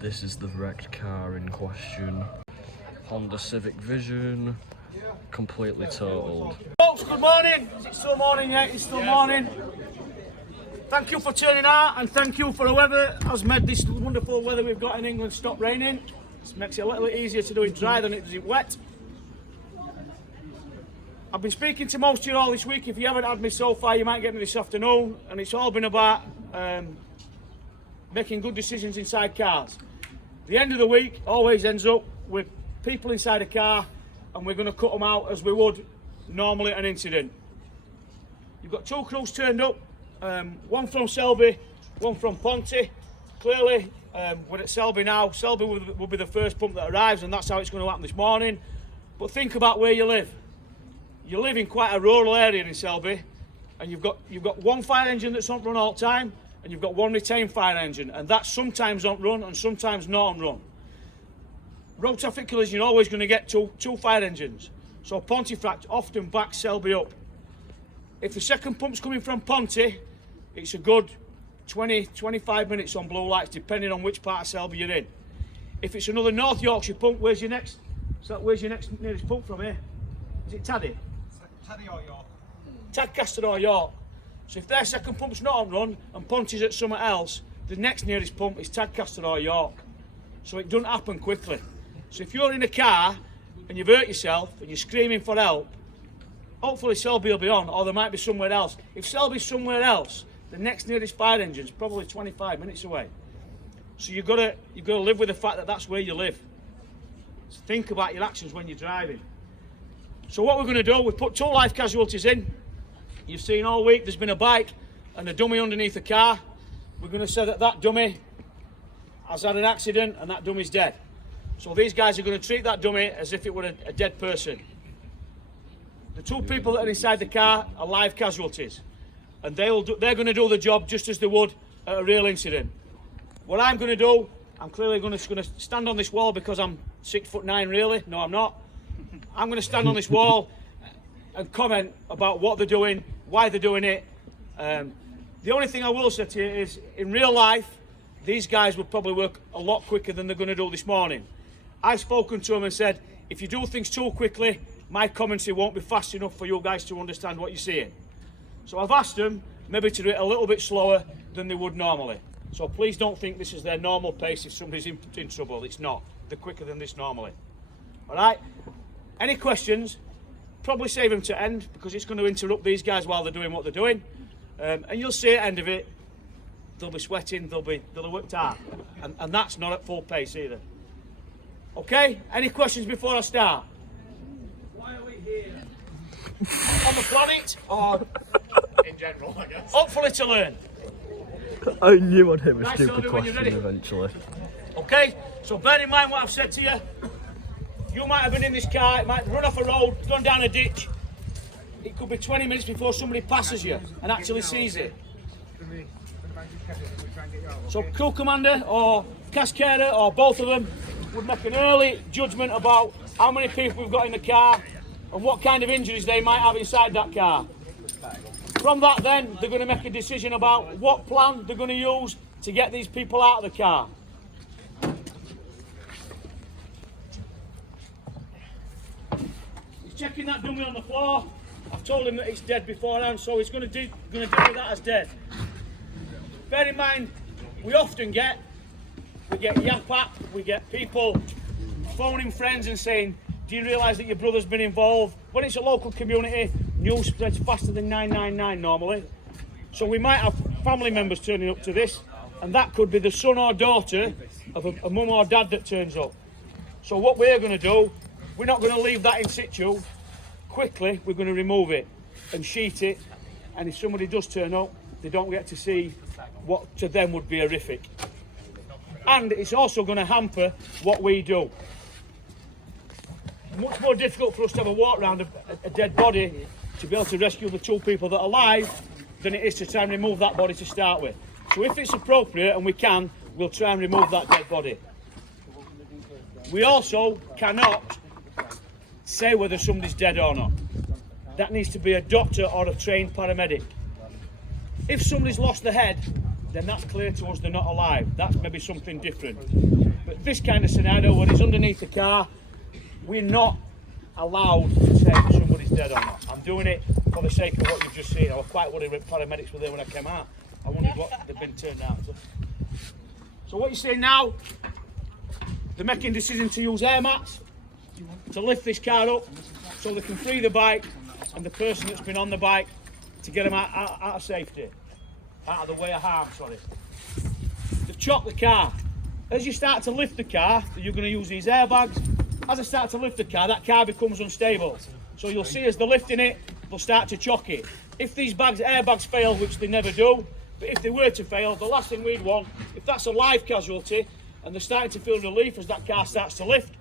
This is the wrecked car in question. Honda Civic Vision, completely totaled. Folks, good morning. Is it still morning yet? It's still morning. Thank you for turning out, and thank you for whoever has made this wonderful weather we've got in England stop raining. This makes it a little bit easier to do it dry than it does it wet. I've been speaking to most of you all this week. If you haven't had me so far, you might get me this afternoon, and it's all been about making good decisions inside cars. The end of the week always ends up with people inside a car, and we're going to cut them out as we would normally at an incident. You've got two crews turned up, one from Selby, one from Ponty. Clearly, we're at Selby now. Selby will be the first pump that arrives, and that's how it's going to happen this morning. But think about where you live. You live in quite a rural area in Selby, and you've got one fire engine that's on run all the time, and you've got one retained fire engine, and that's sometimes on run and sometimes not on run. Road traffic killers, you're always going to get two fire engines. So Pontefract often backs Selby up. If the second pump's coming from Ponty, it's a good 20-25 minutes on blue lights, depending on which part of Selby you're in. If it's another North Yorkshire pump, where's your nearest pump from here? Is it Taddy? Taddy or York? Tadcaster or York. So if their second pump's not on run and Ponty's at somewhere else, the next nearest pump is Tadcaster or York. So it doesn't happen quickly. So if you're in a car and you've hurt yourself and you're screaming for help, hopefully Selby will be on, or there might be somewhere else. If Selby's somewhere else, the next nearest fire engine's probably 25 minutes away. So you've got to live with the fact that that's where you live. So think about your actions when you're driving. So what we're going to do, we've put 2 life casualties in. You've seen all week there's been a bike and a dummy underneath the car. We're going to say that that dummy has had an accident and that dummy's dead. So these guys are going to treat that dummy as if it were a dead person. The 2 people that are inside the car are live casualties, and they're going to do the job just as they would at a real incident. What I'm going to do, I'm clearly going to stand on this wall because I'm 6'9" really. No, I'm not. I'm going to stand on this wall and comment about what they're doing, why they're doing it. The only thing I will say to you is, in real life, these guys would probably work a lot quicker than they're going to do this morning. I've spoken to them and said, if you do things too quickly, my commentary won't be fast enough for you guys to understand what you're seeing. So I've asked them maybe to do it a little bit slower than they would normally. So please don't think this is their normal pace if somebody's in trouble. It's not. They're quicker than this normally. All right? Any questions? Probably save them to end, because it's going to interrupt these guys while they're doing what they're doing. And you'll see at the end of it, they'll be sweating, they'll have worked hard. And that's not at full pace either. Okay? Any questions before I start? Why are we here? On the planet, or In general, I guess. hopefully to learn. I knew I'd hit a Right, stupid Selby, when you're question ready. eventually. Okay? So bear in mind what I've said to you. You might have been in this car, it might run off a road, gone down a ditch. It could be 20 minutes before somebody passes you and actually sees it. So crew commander or cascader or both of them would make an early judgment about how many people we've got in the car and what kind of injuries they might have inside that car. From that then, they're going to make a decision about what plan they're going to use to get these people out of the car. He's checking that dummy on the floor. I've told him that it's dead beforehand, so he's going to deal with that as dead. Bear in mind, we get yap at, we get people phoning friends and saying, do you realise that your brother's been involved? When it's a local community, news spreads faster than 999 normally. So we might have family members turning up to this, and that could be the son or daughter of a mum or dad that turns up. So what we're going to do, we're not going to leave that in situ. Quickly, we're going to remove it and sheet it, and if somebody does turn up, they don't get to see what to them would be horrific. And it's also going to hamper what we do. Much more difficult for us to have a walk around a dead body to be able to rescue the 2 people that are alive than it is to try and remove that body to start with. So if it's appropriate and we can, we'll try and remove that dead body. We also cannot say whether somebody's dead or not. That needs to be a doctor or a trained paramedic. If somebody's lost their head then that's clear to us they're not alive. That's maybe something different. But this kind of scenario where he's underneath the car, we're not allowed to say if somebody's dead or not. I'm doing it for the sake of what you've just seen. I was quite worried when paramedics were there when I came out. I wondered what they've been turned out to. So what you're seeing now, they're making a decision to use air mats to lift this car up so they can free the bike and the person that's been on the bike to get them out of safety, out of the way of harm, sorry. They've chocked the car. As you start to lift the car, you're going to use these airbags. As I start to lift the car, that car becomes unstable. So you'll see as they're lifting it, they'll start to chock it. If these airbags fail, which they never do, but if they were to fail, the last thing we'd want, if that's a live casualty and they're starting to feel relief as that car starts to lift,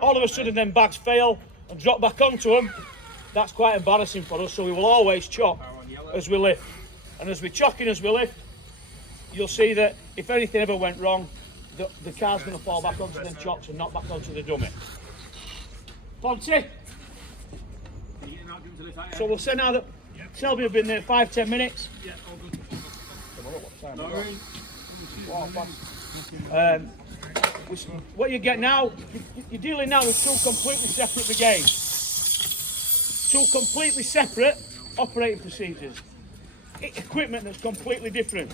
all of a sudden them bags fail and drop back onto them, that's quite embarrassing for us. So we will always chock as we lift. And as we're chocking as we lift, you'll see that if anything ever went wrong, the car's going to fall back onto them chocks and not back onto the dummy. Ponty. So we'll say now that Selby have been there 5-10 minutes. What you get now, you're dealing now with two completely separate brigades. Two completely separate operating procedures. Equipment that's completely different.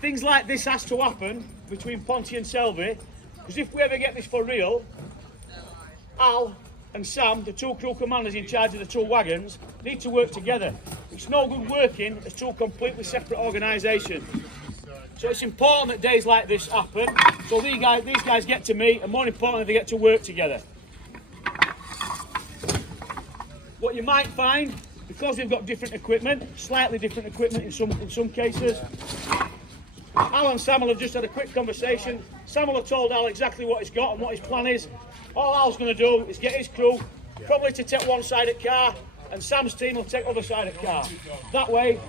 Things like this has to happen between Ponty and Selby, because if we ever get this for real, Al and Sam, the two crew commanders in charge of the two wagons, need to work together. It's no good working as two completely separate organisations. So it's important that days like this happen, so these guys get to meet, and more importantly, they get to work together. What you might find, because we've got different equipment, slightly different equipment in some cases, Al and Sam will have just had a quick conversation. Sam will have told Al exactly what he's got and what his plan is. All Al's going to do is get his crew probably to take one side of the car, and Sam's team will take other side of the car. That way,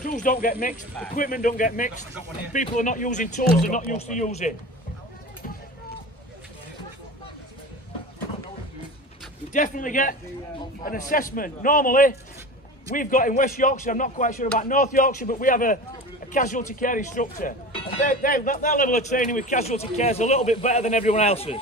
crews don't get mixed, equipment don't get mixed, and people are not using tools they're not used to using. You definitely get an assessment. Normally, we've got in West Yorkshire, I'm not quite sure about North Yorkshire, but we have a casualty care instructor. And their level of training with casualty care is a little bit better than everyone else's.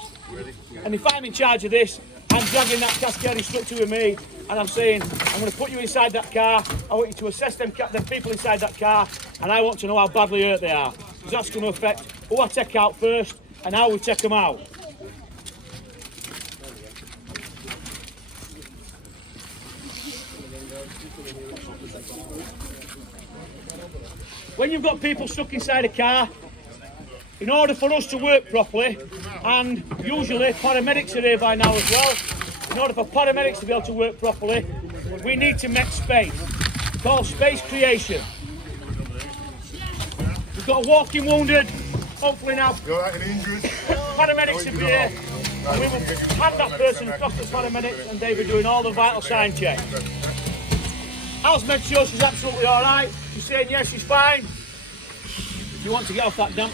And if I'm in charge of this, I'm dragging that casualty care instructor with me, and I'm saying, I'm going to put you inside that car, I want you to assess them people inside that car, and I want to know how badly hurt they are. Because that's going to affect who I take out first, and how we take them out. When you've got people stuck inside a car, in order for us to work properly, and usually paramedics are here by now as well, in order for paramedics to be able to work properly, we need to make space. It's called space creation. We've got a walking wounded, hopefully now paramedics will be here, and we will hand that person across to paramedics, and they'll be doing all the vital sign checks. Al's made sure she's absolutely alright. She's saying yes, she's fine. If you want to get off that damp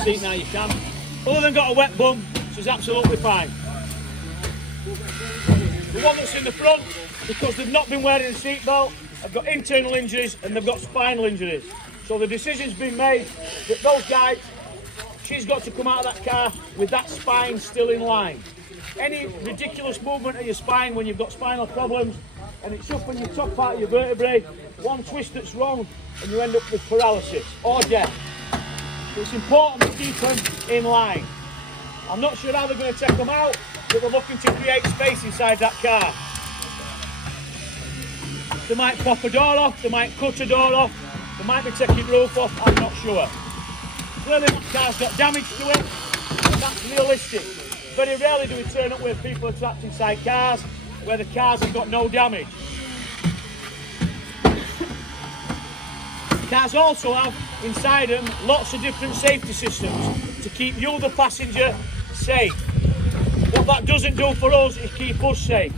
seat now, you can. Other than got a wet bum, she's absolutely fine. The one that's in the front, because they've not been wearing a seatbelt, have got internal injuries and they've got spinal injuries. So the decision's been made that those guys, she's got to come out of that car with that spine still in line. Any ridiculous movement of your spine when you've got spinal problems, and it's up on your top part of your vertebrae, one twist that's wrong and you end up with paralysis or death. So it's important to keep them in line. I'm not sure how they're going to take them out, but they're looking to create space inside that car. They might pop a door off, they might cut a door off, they might be taking roof off, I'm not sure. Clearly that car's got damage to it, and that's realistic. Very rarely do we turn up where people are trapped inside cars, where the cars have got no damage. Cars also have inside them lots of different safety systems to keep you, the passenger, safe. What that doesn't do for us is keep us safe.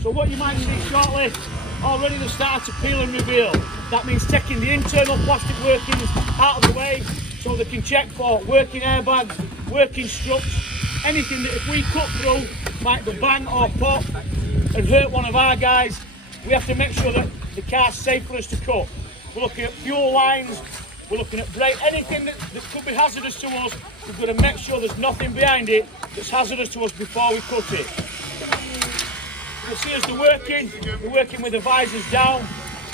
So what you might see shortly, already they start to peel and reveal. That means taking the internal plastic workings out of the way so they can check for working airbags, working struts, anything that if we cut through might be bang or pop and hurt one of our guys. We have to make sure that the car's safe for us to cut. we're looking at fuel lines, we're looking at brake, anything that could be hazardous to us, we've got to make sure there's nothing behind it that's hazardous to us before we cut it. You'll see as we're working with the visors down,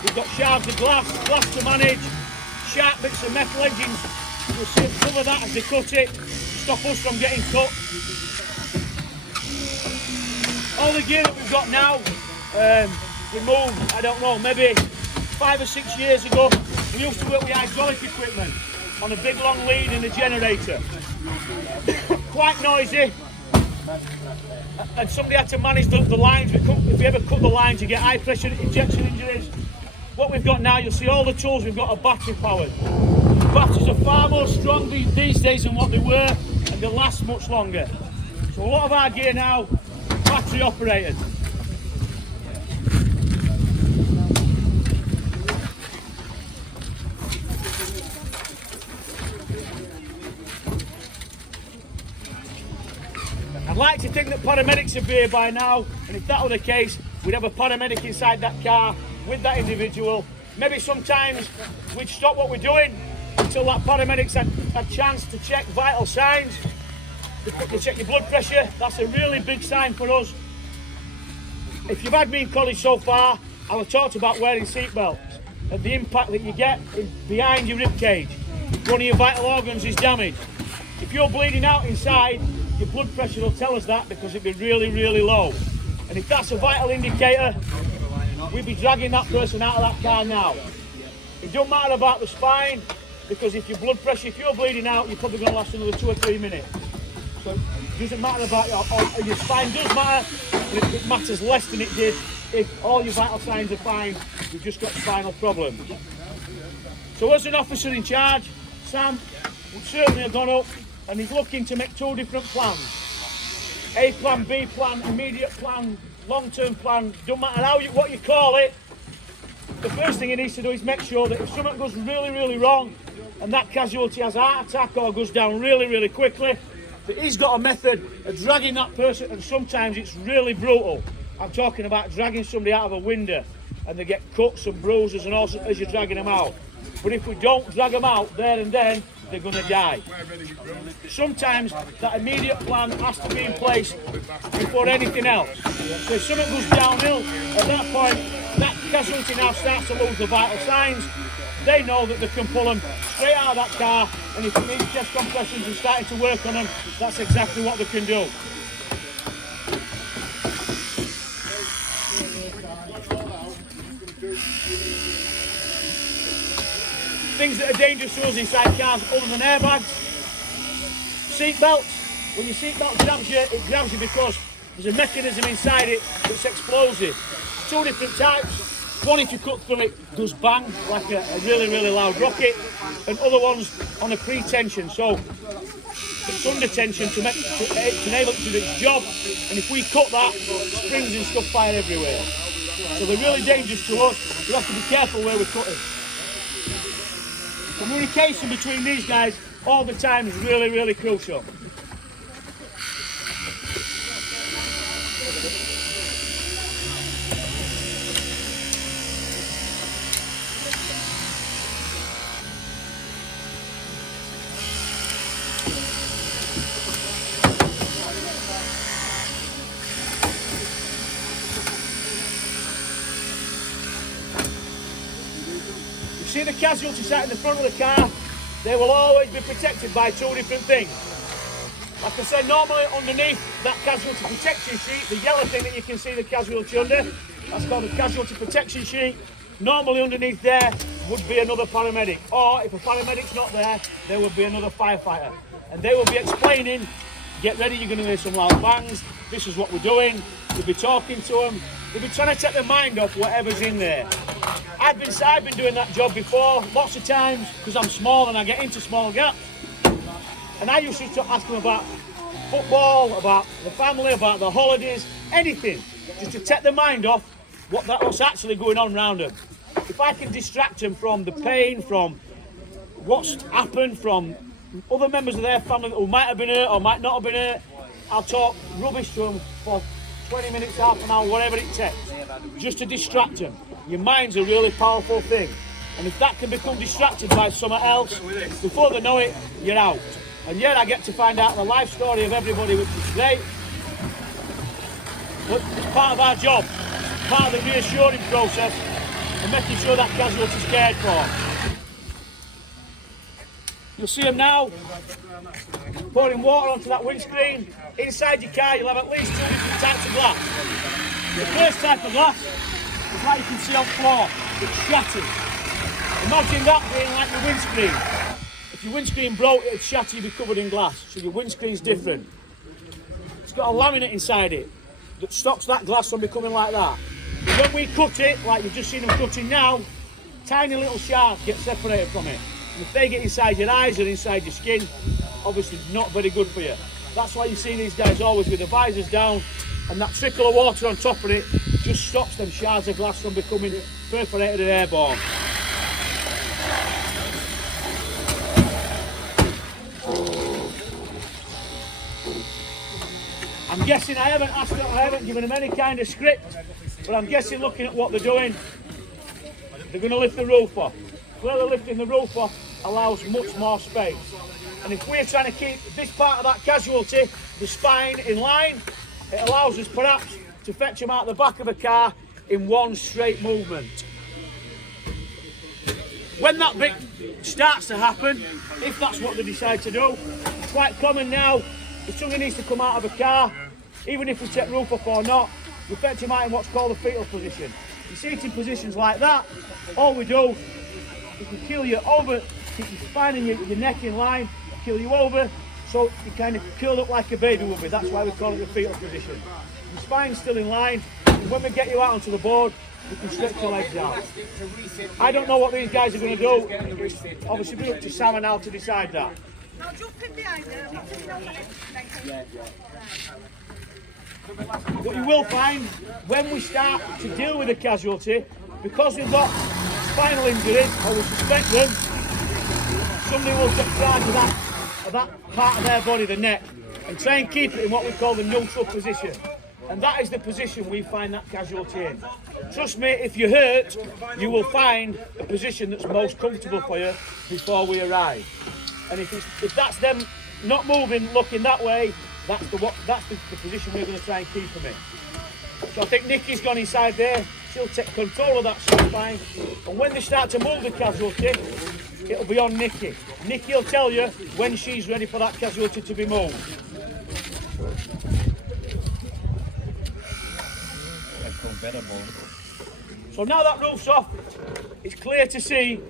we've got shards of glass to manage, sharp bits of metal edgings, you'll see us cover that as they cut it, to stop us from getting cut. All the gear that we've got now, we moved, I don't know, maybe 5 or 6 years ago, we used to work with hydraulic equipment on a big long lead in a generator. Quite noisy, and somebody had to manage the lines. If you ever cut the lines, you get high pressure injection injuries. What we've got now, you'll see all the tools we've got are battery powered. Batteries are far more strong these days than what they were, and they last much longer. So a lot of our gear now, battery operated. I'd like to think that paramedics would be here by now, and if that were the case, we'd have a paramedic inside that car with that individual. Maybe sometimes we'd stop what we're doing until that paramedic's had a chance to check vital signs. They check your blood pressure. That's a really big sign for us. If you've had me in college so far, I've talked about wearing seatbelts and the impact that you get behind your rib cage. One of your vital organs is damaged. If you're bleeding out inside, your blood pressure will tell us that because it'd be really, really low. And if that's a vital indicator, we'd be dragging that person out of that car now. It don't matter about the spine, because if your blood pressure, if you're bleeding out, you're probably going to last another 2 or 3 minutes. So it doesn't matter about your spine does matter, but it matters less than it did if all your vital signs are fine, you've just got spinal problems. So as an officer in charge, Sam would certainly have gone up and he's looking to make 2 different plans. A plan, B plan, immediate plan, long-term plan, don't matter what you call it. The first thing he needs to do is make sure that if something goes really, really wrong and that casualty has a heart attack or goes down really, really quickly, that he's got a method of dragging that person, and sometimes it's really brutal. I'm talking about dragging somebody out of a window and they get cuts and bruises and all as you're dragging them out. But if we don't drag them out there and then, they're going to die. Sometimes that immediate plan has to be in place before anything else. So if something goes downhill, at that point, that casualty now starts to lose the vital signs. They know that they can pull them straight out of that car, and if it needs chest compressions and starting to work on them, that's exactly what they can do. Things that are dangerous to us inside cars other than airbags. Seat belts. When your seat belt grabs you, it grabs you because there's a mechanism inside it that's explosive. 2 different types. One, if you cut through it, does bang like a really, really loud rocket, and other ones on a pre-tension, so it's under tension to enable it to do its job, and if we cut that, springs and stuff fire everywhere. So they're really dangerous to us. We have to be careful where we're cutting. Communication between these guys all the time is really, really crucial. See the casualty sat in the front of the car, they will always be protected by 2 different things. Like I said, normally underneath that casualty protection sheet, the yellow thing that you can see the casualty under, that's called a casualty protection sheet. Normally underneath there would be another paramedic, or if a paramedic's not there would be another firefighter. And they will be explaining, get ready, you're going to hear some loud bangs, this is what we're doing. We'll be talking to them, we'll be trying to take their mind off whatever's in there. I've been doing that job before, lots of times, because I'm small and I get into small gaps. And I used to ask them about football, about the family, about the holidays, anything, just to take their mind off what's actually going on around them. If I can distract them from the pain, from what's happened, from other members of their family who might have been hurt or might not have been hurt, I'll talk rubbish to them for 20 minutes, half an hour, whatever it takes, just to distract them. Your mind's a really powerful thing. And if that can become distracted by something else, before they know it, you're out. And yet I get to find out the life story of everybody, which is great. But it's part of our job. It's part of the reassuring process and making sure that casualty is cared for. You'll see them now pouring water onto that windscreen. Inside your car, you'll have at least 2 different types of glass. The first type of glass is like you can see on the floor. It's shattered. Imagine that being like your windscreen. If your windscreen broke, it'd shatter, you'd be covered in glass. So your windscreen's different. It's got a laminate inside it that stops that glass from becoming like that. But when we cut it, like you've just seen them cutting now, tiny little shards get separated from it. And if they get inside your eyes or inside your skin, obviously not very good for you. That's why you see these guys always with the visors down, and that trickle of water on top of it just stops them shards of glass from becoming perforated and airborne. I'm guessing I haven't given them any kind of script, but I'm guessing looking at what they're doing, they're going to lift the roof off. Where they're lifting the roof off allows much more space. And if we're trying to keep this part of that casualty, the spine, in line, it allows us perhaps to fetch them out the back of the car in one straight movement. When that bit starts to happen, if that's what they decide to do, it's quite common now, if somebody needs to come out of a car, even if we take roof off or not, we fetch them out in what's called a fetal position. In seating positions like that, all we do is we keel you over, keep your spine and your neck in line, keel you over, so you kind of curl up like a baby would be. That's why we call it the fetal position. Your spine's still in line, and when we get you out onto the board, we can stretch your legs out. I don't know what these guys are going to do. It's obviously be up to Sam and Al to decide that. No, jump in behind her. What you will find when we start to deal with a casualty, because we've got spinal injuries or we suspect them, somebody will take charge of that part of their body, the neck, and try and keep it in what we call the neutral position. And that is the position we find that casualty in. Trust me, if you're hurt, you will find a position that's most comfortable for you before we arrive. And if that's them not moving, looking that way, that's the position we're going to try and keep them in. So I think Nikki's gone inside there. She'll take control of that spine. And when they start to move the casualty, it'll be on Nikki. Nikki will tell you when she's ready for that casualty to be moved. So now that roof's off, it's clear to see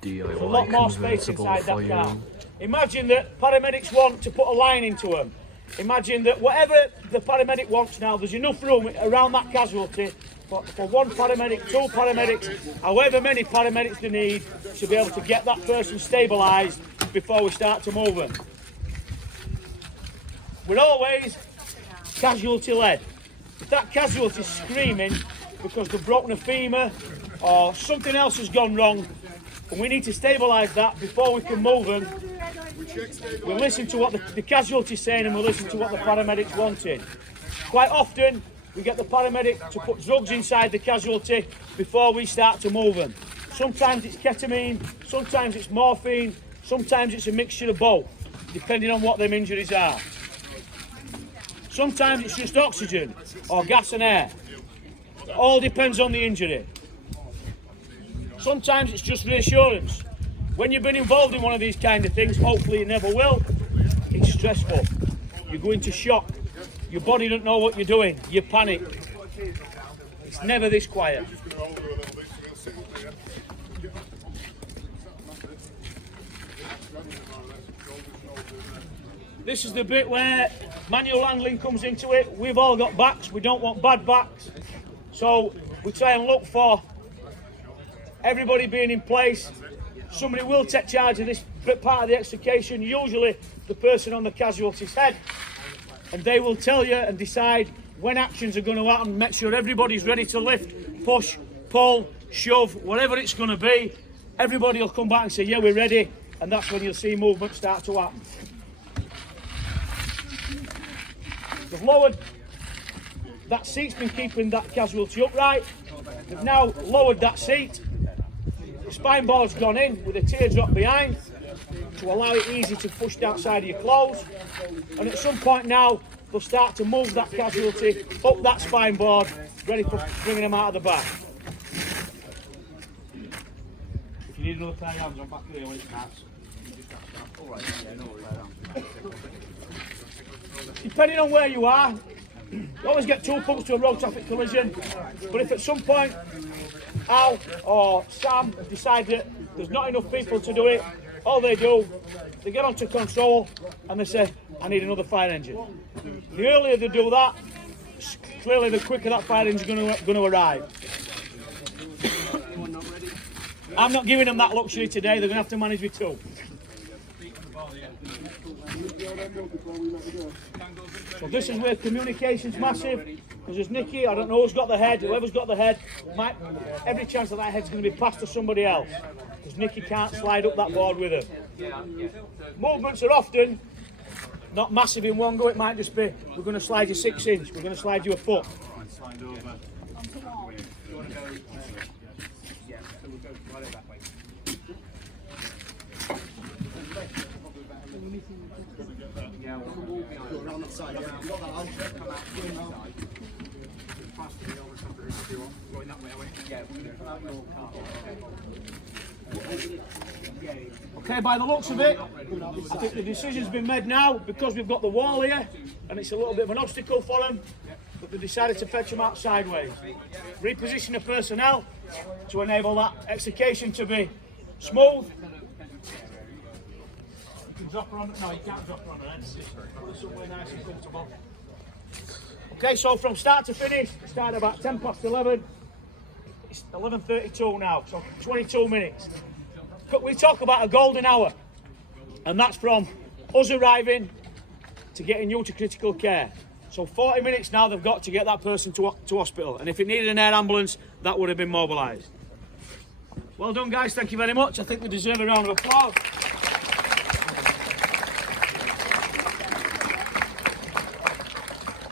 there's a lot more space inside that car. Imagine that paramedics want to put a line into them. Imagine that whatever the paramedic wants now, there's enough room around that casualty for one paramedic, 2 paramedics, however many paramedics they need to be able to get that person stabilised before we start to move them. We're always casualty led. If that casualty is screaming because they've broken a femur or something else has gone wrong, and we need to stabilise that before we can move them, we'll listen to what the casualty is saying and we'll listen to what the paramedic's wanting. Quite often, we get the paramedic to put drugs inside the casualty before we start to move them. Sometimes it's ketamine, sometimes it's morphine, sometimes it's a mixture of both, depending on what them injuries are. Sometimes it's just oxygen or gas and air. It all depends on the injury. Sometimes it's just reassurance. When you've been involved in one of these kind of things, hopefully you never will, it's stressful. You go into shock. Your body doesn't know what you're doing. You panic. It's never this quiet. This is the bit where manual handling comes into it. We've all got backs. We don't want bad backs. So we try and look for everybody being in place. Somebody will take charge of this part of the extrication, usually the person on the casualty's head, and they will tell you and decide when actions are going to happen, make sure everybody's ready to lift, push, pull, shove, whatever it's going to be. Everybody will come back and say, yeah, we're ready, and that's when you'll see movement start to happen. They've lowered, that seat's been keeping that casualty upright. They've now lowered that seat. The spine board's gone in with a teardrop behind to allow it easy to push the outside of your clothes. And at some point now, they'll start to move that casualty up that spine board, ready for bringing them out of the back. If you need another pair of hands on back of here when it starts. Depending on where you are, you always get 2 pumps to a road traffic collision, but if at some point Al or Sam decide that there's not enough people to do it, all they do, they get onto control and they say, I need another fire engine. The earlier they do that, clearly the quicker that fire engine is going to arrive. I'm not giving them that luxury today, they're going to have to manage with 2. So this is where communication's massive, because there's Nicky, I don't know who's got the head, whoever's got the head, every chance that head's going to be passed to somebody else, because Nicky can't slide up that board with her. Movements are often not massive in one go, it might just be, we're going to slide you 6 inch, we're going to slide you a foot. Okay, by the looks of it, I think the decision's been made now, because we've got the wall here and it's a little bit of an obstacle for them, but they decided to fetch them out sideways. Reposition the personnel to enable that execution to be smooth. You can drop her on, no, you can't drop her on her head. Put her somewhere nice and comfortable. Okay, so from start to finish, it started about 10 past 11. It's 11:32 now, so 22 minutes. We talk about a golden hour, and that's from us arriving to getting you to critical care. So 40 minutes now they've got to get that person to hospital, and if it needed an air ambulance, that would have been mobilised. Well done, guys, thank you very much. I think we deserve a round of applause.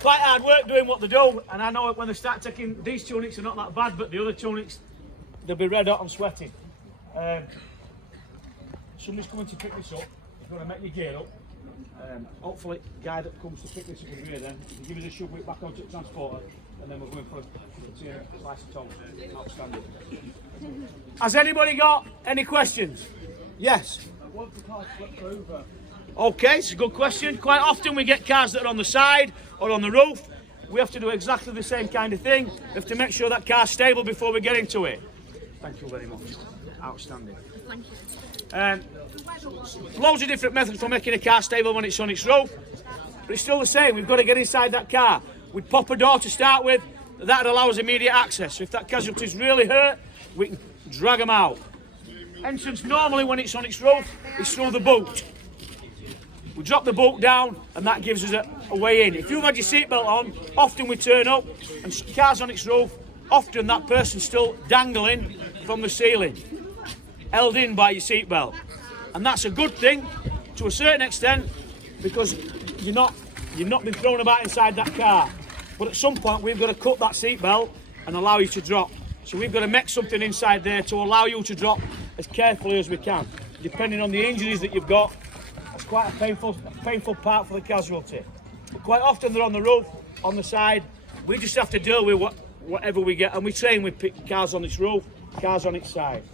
Quite hard work doing what they do, and I know when they start taking, these tunics are not that bad, but the other tunics, they'll be red hot and sweating. Somebody's coming to pick this up, he's going to make your gear up. Hopefully the guy that comes to pick this up will be here then. He'll give us a shove it back onto the transporter, and then we're going for a slice of toast. Outstanding. Has anybody got any questions? Yes? What's the car flip over? Okay, it's a good question. Quite often we get cars that are on the side or on the roof. We have to do exactly the same kind of thing. We have to make sure that car's stable before we get into it. Thank you very much. Outstanding. Thank you. Loads of different methods for making a car stable when it's on its roof. But it's still the same. We've got to get inside that car. We'd pop a door to start with. That would allow us immediate access. So if that casualty's really hurt, we can drag them out. Entrance normally when it's on its roof is through the boot. We drop the boot down and that gives us a way in. If you've had your seatbelt on, often we turn up and car's on its roof, often that person's still dangling from the ceiling, held in by your seatbelt. And that's a good thing to a certain extent, because you're not been thrown about inside that car. But at some point we've got to cut that seatbelt and allow you to drop. So we've got to make something inside there to allow you to drop as carefully as we can. Depending on the injuries that you've got, it's quite a painful part for the casualty. But quite often they're on the roof, on the side. We just have to deal with whatever we get, and we train with cars on its roof, cars on its side.